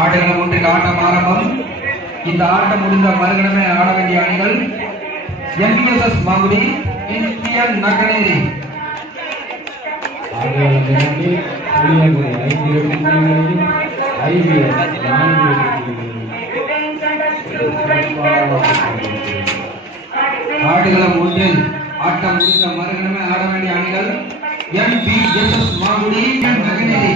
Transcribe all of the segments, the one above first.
ஆட்டங்கள் ஒன்றில் ஆட்டம் ஆரம்பம். இந்த ஆட்டம் முடிந்த மறுகணமே ஆட வேண்டிய அணிகள் NPSS மாங்குடி, இந்தியன் நக்கனேரி. ஆடுகளம் ஒன்றில் ஆட்டம் முடிந்த மறுகணமே ஆட வேண்டிய அணிகள் NPSS மாங்குடி, இந்தியன் நக்கனேரி.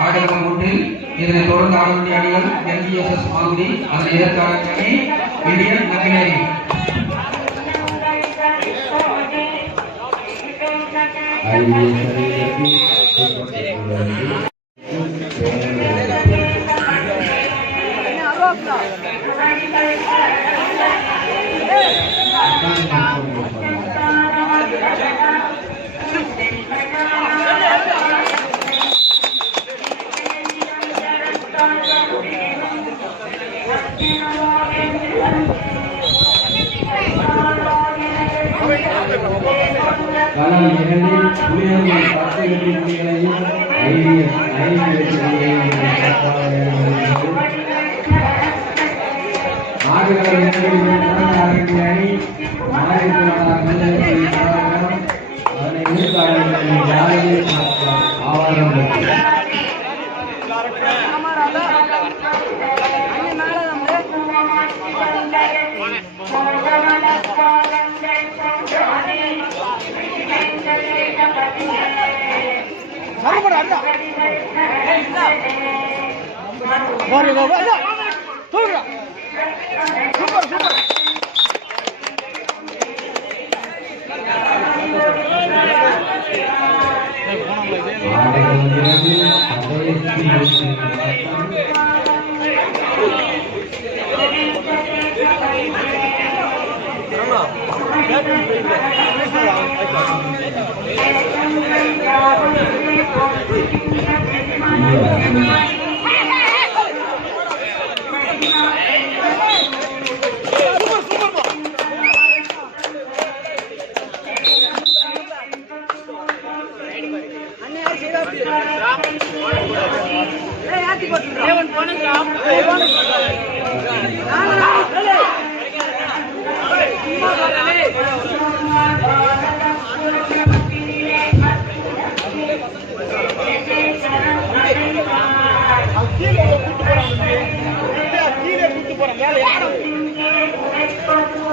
ஆடுகளம் ஒன்றில் இதனை தொடர்ந்து ஆட வேண்டிய அணிகள் NPSS மாங்குடி, அதனை எதிர்க்கான அணி இந்தியன் நக்கனேரி.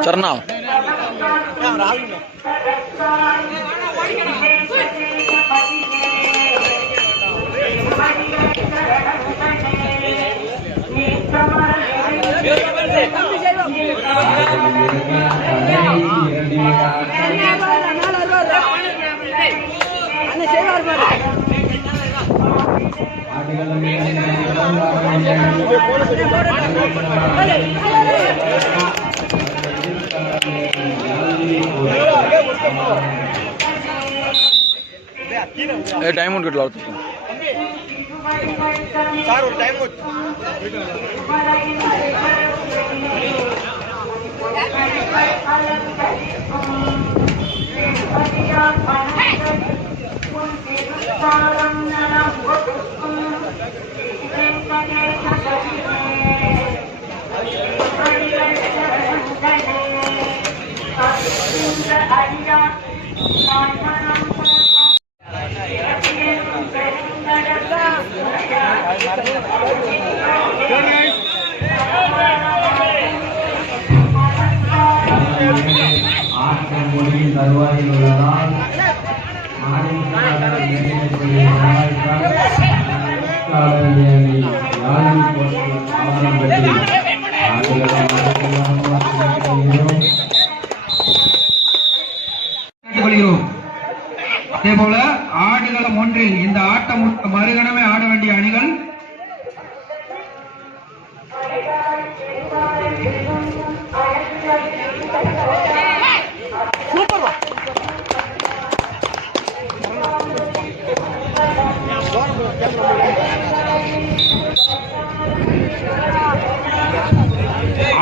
चरना टाइम कितना सर टाइम தருவாயில் உள்ளதால் அதே போல ஆடுகளம் ஒன்றில் இந்த ஆட்டம் மறுகணமே ஆட வேண்டிய அணிகள்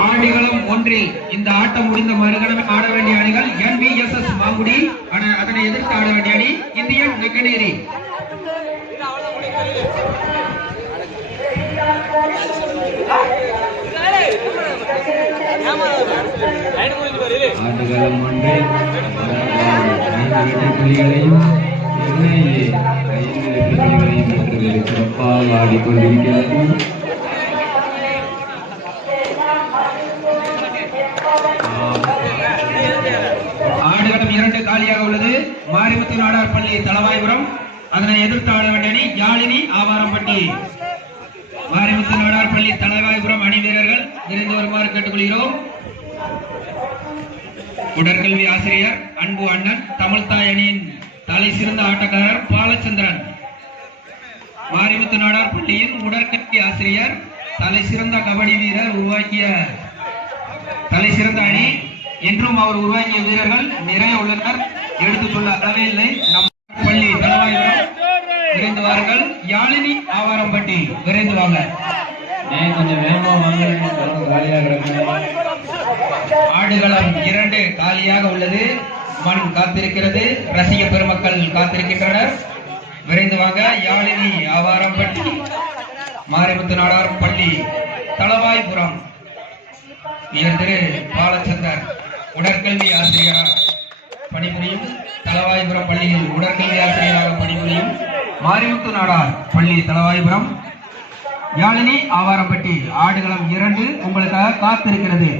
ஆடுகளம் ஒன்றில் இந்த ஆட்டம் முடிந்த மறுகணமே ஆட வேண்டிய அணிகள் NVSS மாங்குடி, அதனை எதிர்த்து ஆட வேண்டிய அணி இந்தியன் நெக்கனேரி. ஆடுகளம் ஒன்றில் புள்ளிகளையும் பெற்று சிறப்பாக ஆடிக்கொண்டிருக்கிறது. ஆடுகளம் 2 காலியாக உள்ளது. மாரிமுத்து நாடார் பள்ளி தளவாய்புரம், அதனை எதிர்த்து ஆட வேண்டிய அணி யாழினி ஆவாரம்பட்டி. மாரிமுத்து நாடார் பள்ளி தளவாய்புரம் அணி வீரர்கள் விரைந்து வருமாறு கேட்டுக்கொள்கிறோம். உடற்கல்வி ஆசிரியர் அன்பு அண்ணன், தமிழ்தாய் அணியின் தலை சிறந்த ஆட்டக்காரர் பாலச்சந்திரன். மாரிமுத்து நாடார் பள்ளியின் உடற்கல்வி ஆசிரியர், தலை சிறந்த கபடி வீரர் உருவாக்கிய தலை சிறந்த அணி. என்றும் அவர் உருவாக்கிய வீரர்கள் நிறைய உள்ளனர், எடுத்து சொல்ல அளவே இல்லை. நம் பள்ளி தளவாய்புரம் விரைந்து வாருங்கள். யாழினி ஆவாரம்பட்டி விரைந்து வாங்க. கொஞ்சம் வேகமா வாங்க, காலியாக ஆடுகளம் 2 காலியாக உள்ளது. மண் காத்திருக்கிறது, ரசிக பெருமக்கள் காத்திருக்கின்றனர். விரைந்து வாங்க. யாழினி ஆவாரம்பட்டி, மாரிமுத்து நாடார் பள்ளி தளவாய்புரம் வீரர் திரு பாலச்சந்தர் உடற்கல்வி ஆசிரியராக பணிபுரியும். தளவாய்புரம் பள்ளியில் உடற்கல்வி ஆசிரியராக பணிபுரியும் மாரிமுத்து நாடார் பள்ளி தளவாய்புரம். யாழினி ஆவாரம்பட்டி ஆடுகளம் 2 உங்களுக்காக காத்திருக்கிறது.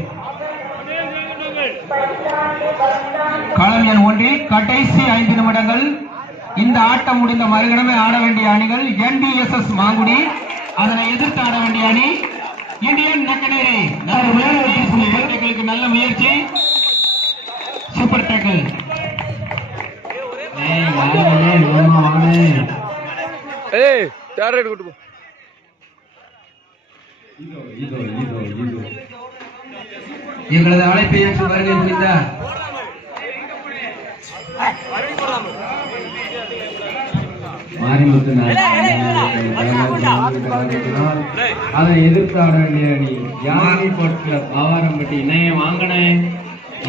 களம் எண் 1 கடைசி 5 நிமிடங்கள். இந்த ஆட்டம் முடிந்த மறுகணமே ஆட வேண்டிய அணிகள் NVSS மாங்குடி, அதனை எதிர்த்து ஆட வேண்டிய அணி இந்தியன் நெக்கனேரி. நல்ல முயற்சி, சூப்பர் டேக்கிள். எங்களது அழைப்பை ஏற்று வருகை புரிந்த மாரிமுத்து அதை எதிர்த்து ஆட வேண்டிய அணி யானை ஆவாரம்பட்டி. வாங்கின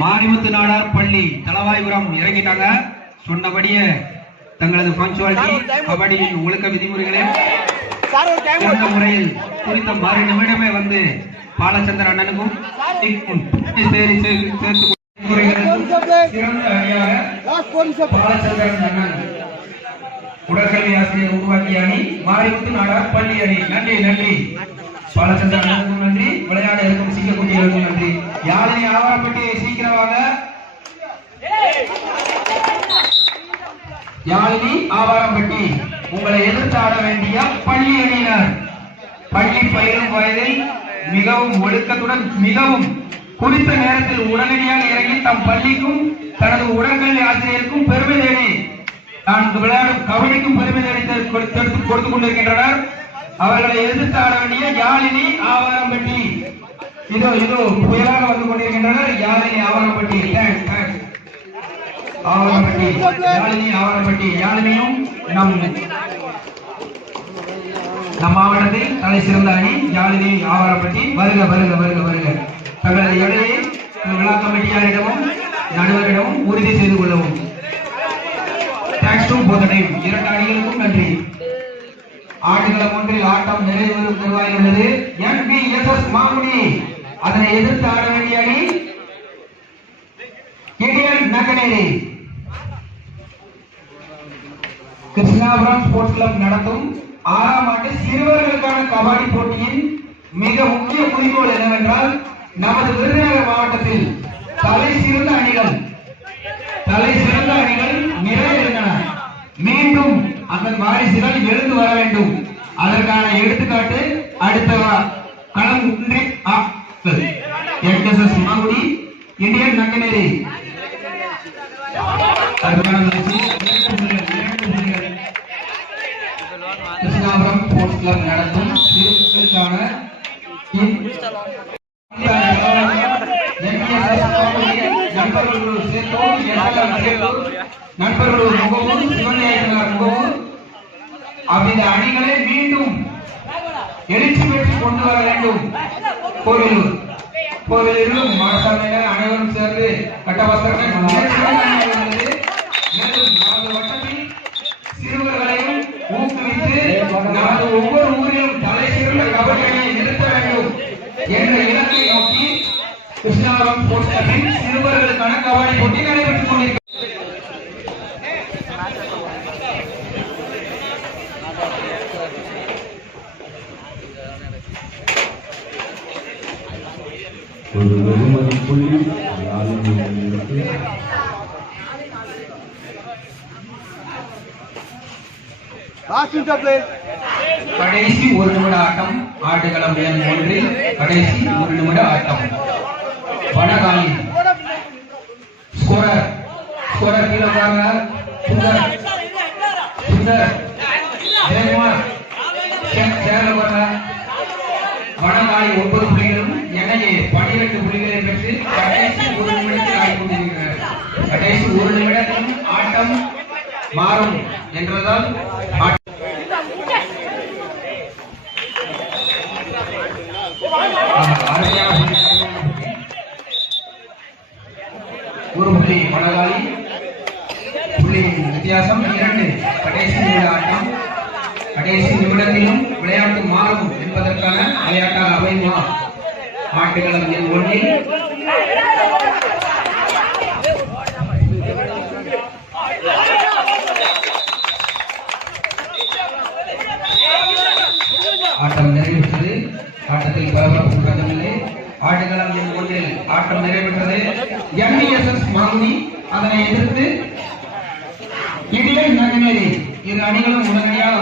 மாரிமுத்து நாடார் பள்ளி தளவாய்புரம் இறங்கிட்டாங்க. சொன்னபடியே தங்களது பஞ்சுவாலிட்டி கபடியின் ஒழுக்க விதிமுறைகளை சிறந்த முறையில் குறித்த மறு நிமிடமே வந்து பாலச்சந்திரன் அண்ணனுக்கும் சேர்த்து சிறந்த அணியாக பாலச்சந்திரன் அண்ணன் உடற்கல்வி ஆசிரியர் உருவாக்கிய அணி மாரிமுத்து நாடார் பள்ளி அணி. நன்றி நன்றி பாலச்சந்திரன் அண்ணனுக்கும் நன்றி, விளையாட இருக்கும் சிங்கக்குட்டிகளுக்கும் நன்றி. யாழினி ஆவாரப்பட்டி சீக்கிரமாக யாழினி ஆவாரப்பட்டி உங்களை எதிர்த்து ஆட வேண்டிய பள்ளி அணியினர். பள்ளி பயிரும் வயதில் மிகவும் ஒழுக்கத்துடன் மிகவும் குறித்த நேரத்தில் உடனடியாக இறங்கி தம் பள்ளிக்கும் தனது உடற்கல்வி ஆசிரியருக்கும் பெருமை தேடி நான் விளையாடும் கபடிக்கும் பெருமை தேடி கொடுத்துக் கொண்டிருக்கின்றனர். அவர்களை எதிர்த்து ஆட வேண்டிய யாழினி ஆவாரம்பட்டி இதோ இதோ புயலாக வந்து கொண்டிருக்கின்றனர். யாழினி ஆவாரம்பட்டி ஆவாரம்பட்டி யாழினி ஆவாரம்பட்டி யாழினியும் நம் மாவட்டத்தில் தலை சிறந்த அணி யாழினி ஆவாரப்பட்டி. வருக வருக வருக வருக. தங்களது எடையை விழா கமிட்டியாரிடமும் நடுவரிடமும் உறுதி செய்து கொள்ளவும். இரண்டு அணிகளுக்கும் நன்றி. ஆடுகளம் ஒன்றில் ஆட்டம் நிறைவேறும் தருவாயில் உள்ளது. NBSS மாமுடி அதனை எதிர்த்து ஆட வேண்டிய அணி இடியன் நகனேரி. கிருஷ்ணாபுரம் ஸ்போர்ட்ஸ் கிளப் நடத்தும் 6ஆம் ஆண்டு சிறுவர்களுக்கான கபடி போட்டியின் மிக முக்கிய குறிக்கோள் என்னவென்றால் நமது விருதுநகர் மாவட்டத்தில் தலை சிறந்த அணிகள் நிறைவேறின. மீண்டும் அந்த வாரிசுகள் எழுந்து வர வேண்டும். அதற்கான எடுத்துக்காட்டு அடுத்த களம் ஒன்றி NSS Mangudi Indian Nanganeri. Krishnapuram sports club நடத்தும் சிறுவர்களுக்கான நண்பர்களூர் முகவூர் சிவநேயர் முகவூர் அந்த அணிகளை மீண்டும் எழுச்சி பெற்று கொண்டு வர வேண்டும். கோவிலூரிலும் மாசாமியினர் அனைவரும் சேர்ந்து கட்டவசர்கள் வட்டத்தில் சிறுவர்களையும் ஊக்குவித்து நமது ஒவ்வொரு ஊரிலும் தலை சிறந்த கபடியை நிறுத்த வேண்டும் என்ற இலக்கை நோக்கி கிருஷ்ணாபுரம் ஸ்போர்ட்ஸ் கிளப்பின் சிறுவர்களுக்கான கபடி போட்டி நடைபெற்றுக் கொண்டிருக்கிறது. ஒரு வெகுமதி புள்ளி கடைசி ஒரு நிமிட ஆட்டம். ஆடுகளம் எண் 1 கடைசி ஒரு நிமிட ஆட்டம். வனகாலி ஸ்கோரர் கீழே உட்காருங்க. சுந்தர் ஜெயக்குமார் சேர்ல உட்காருங்க. வனகாலி 9 புள்ளிகளும் NIA 12 புள்ளிகளை பெற்று கடைசி ஒரு நிமிடத்தில் ஆடிக்கொண்டிருக்கிறார். கடைசி ஒரு நிமிடத்தில் ஆட்டம் மாறும் என்றதால் ஒரு புள்ளி வனகாலி புள்ளியின் வித்தியாசம் 2. கடைசி நிமிட ஆட்டம். கடைசி நிமிடத்திலும் விளையாட்டு மாறும் என்பதற்கான விளையாட்டாக அமையுமா? ஆட்டுகளம் எண் 1 ஆட்டம் நிறைவேற்றது. ஆட்டத்தில் பரபரப்பு நடக்கவில்லை. ஆடுகளம் எண் 1 ஆட்டம் நிறைவேற்றது. NBSS மாங்குடி அதனை எதிர்த்து இடியன் நங்கநேரி. இரு அணிகளும் உடனடியாக